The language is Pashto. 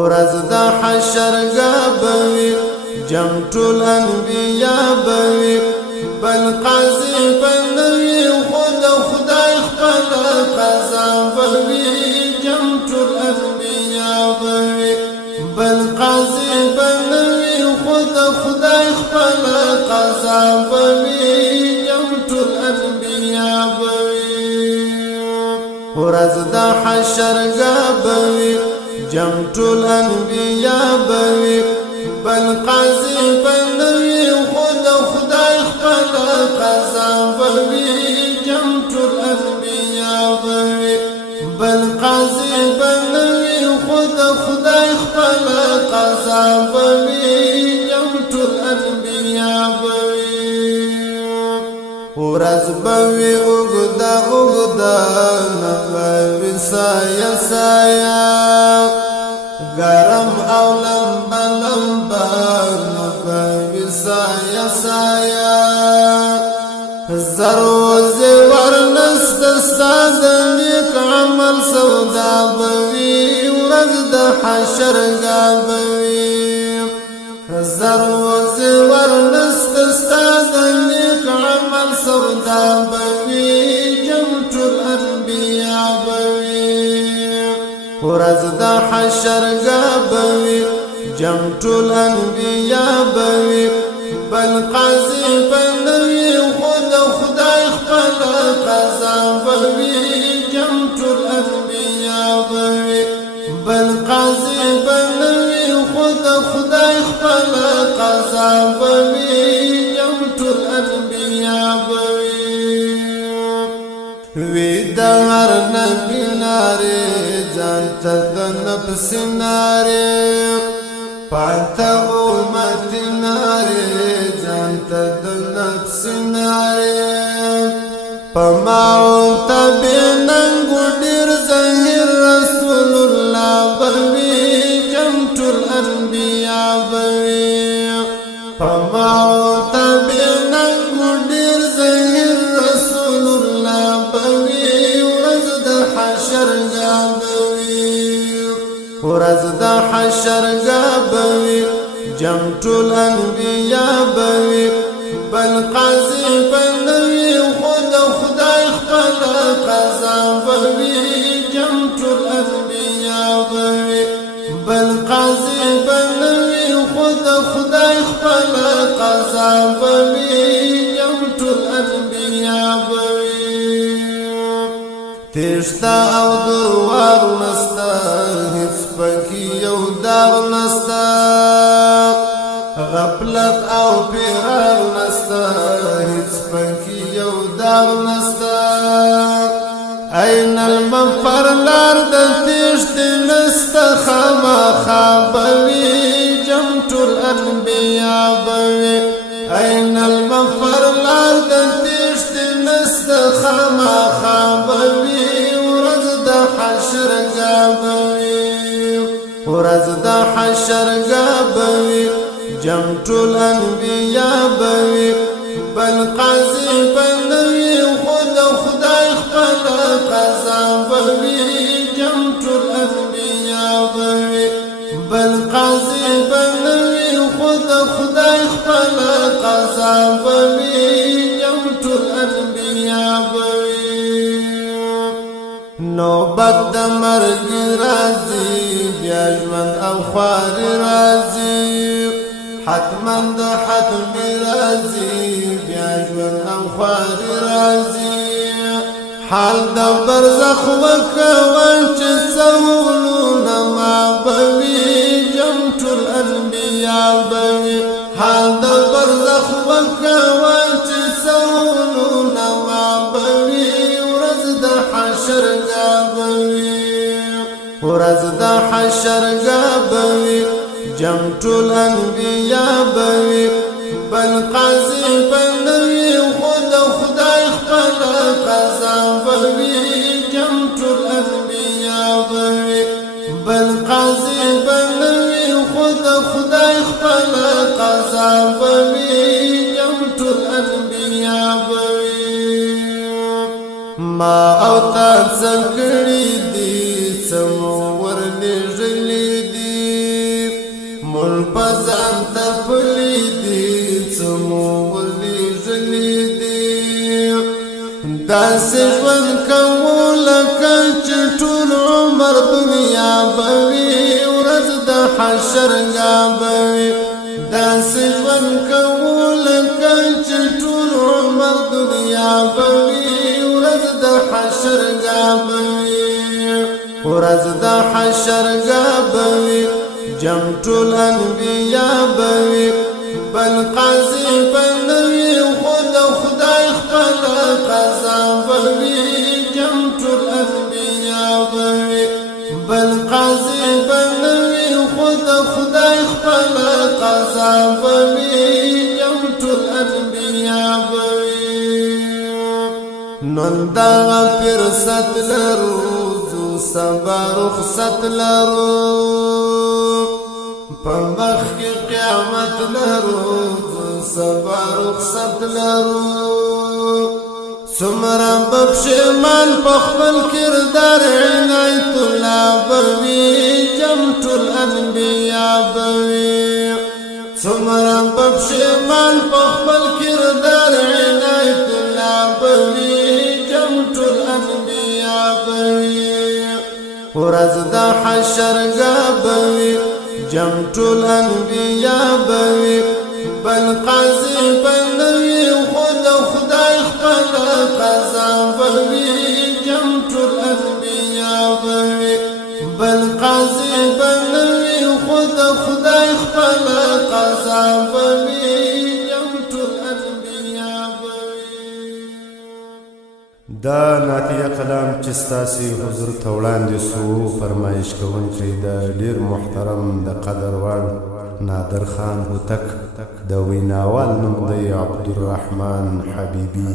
ورځ د حشرګاه بوي جمع ټول انبیا بوي بل قاضي بنوي خود خدای خپل قضا بوي جمع ټول انبیا بوي بل قاضي بنوي خود خدای خپل قضا بوي جمع ټول انبیا بوي ورځ د حشرګاه بوي جمع ټول انبیا بوي بل قاضي بنوي خود خدای خپل قضا بوي جمع ټول انبیا بوي بل قاضي بنوي خود خدای خپل قضا بوي جمع ټول انبیا بوي ورځ بوي اوږده اوږده نه بوي سایه سایه گرم او لمبا لمبا نبوی سایا سایا زرو زور نست استاد نیک عمل سودا بوی ورځ د حشرګاه بوی زرو زور نست استاد نیک عمل سودا بوی جمع ټول انبیا بوی ورځ د حشرګاه بوي جمع ټول انبیا بوي بل قاضي بنوي خود خدای خپل قضا بوي جمع ټول انبیا بوي بل قاضي بنوي خود خدای خپل قضا بوي جمع ټول انبیا بوي وی د هر نبی ناره جانتا د نفس ناره پانتا امت ناره جانتا د نفس ناره پماو تبیننگو دیر ظاهر رسول اللہ بوی جمع ټول انبیا بوی پماو تبیننگو دیر ظاهر رسول اللہ بوی ورځ د حشرګاه ورځ د حشرګاه بوي جمع ټول انبیا بوي بل قاضي بنوي خود خدای خپل قضا بوي جمع ټول انبیا بوي بل قاضي بنوي خود خدای خپل قضا بوي جمع ټول انبیا بوي تشتا او درواغ نستا هیڅ پکې یو داغ نستا غفلت او فرار نستا هیڅ پکې یو داغ نستا عین المفر لار د تشت نستا خامخا بوي جمع ټول انبیا بوي عین المفر لار د تشت نستا خامخا بوي ورځ د حشرګاه بوي جمع ټول انبیا بوي بل قاضي بنوي خود خدای خپل قضا بوي جمع ټول انبیا بوي بل قاضي بنوي خود خدای خپل قضا بوي جمع ټول انبیا بوي نوبت د مرګ راځي بیا ژوند او خوار راځي حتما د حتم راځي بیا ژوند او خوار راځي حال د برزخ وکوه چې سهولونه ما بوي جمع ټول انبیا بوي حال د برزخ وکوه چې سهولونه ما بوي ورځ د حشرګاه ورځ د حشرګاه بوي جمع ټول انبیا بوي بل قاضي بنوي خود خدای خپل قضا بوي جمع ټول انبیا بوي بل قاضي بنوي خود خدای خپل قضا بوي جمع ټول انبیا بوي ما او تا څنګه سمو ورنژلې دي مل پزان تپلی دی چمو ولی جلی دی داسې ژوند کوو لکه چې ټول عمر دنیا به وي ورځ د حشر به وي داسې ژوند کوو لکه چې ټول عمر دنیا به وي ورځ د حشر به وي ورځ د حشر به وي جمع ټول انبیا به وي بل قاضي به نه وي خو د خدای خپله قضا به وي جمع ټول انبیا به وي بل قاضي به نه وي خو د خدای خپله قضا به وي جمع ټول انبیا به وي نن دغه فرصت لرو ځو سبا رخصت لرو په مخ کې قیامت لرو سبا رخصت لرو څومره به پښیمان په خپل کردار عنایت الله به وي جمع ټول انبیا به وي څومره به پښیمان په خپل کردار عنایت الله به وي جمع ټول انبیا به وي ورځ د حشر به وي جمع ټول انبیا به وي بل قاضي به نه وي خو د خدای خپله قضا به وي جمع ټول انبیا به وي بل قاضي به نه وي خو د خدای خپله قضا به وي جمع ټول انبیا به وي دا نعتیه کلام چې ستاسې حضور ته وړاندې سو فرمایش کوونکی د ډېر محترم د قدر وړ نادر خان هوتک د ویناوال نوم دی عبدالرحمن حبیبي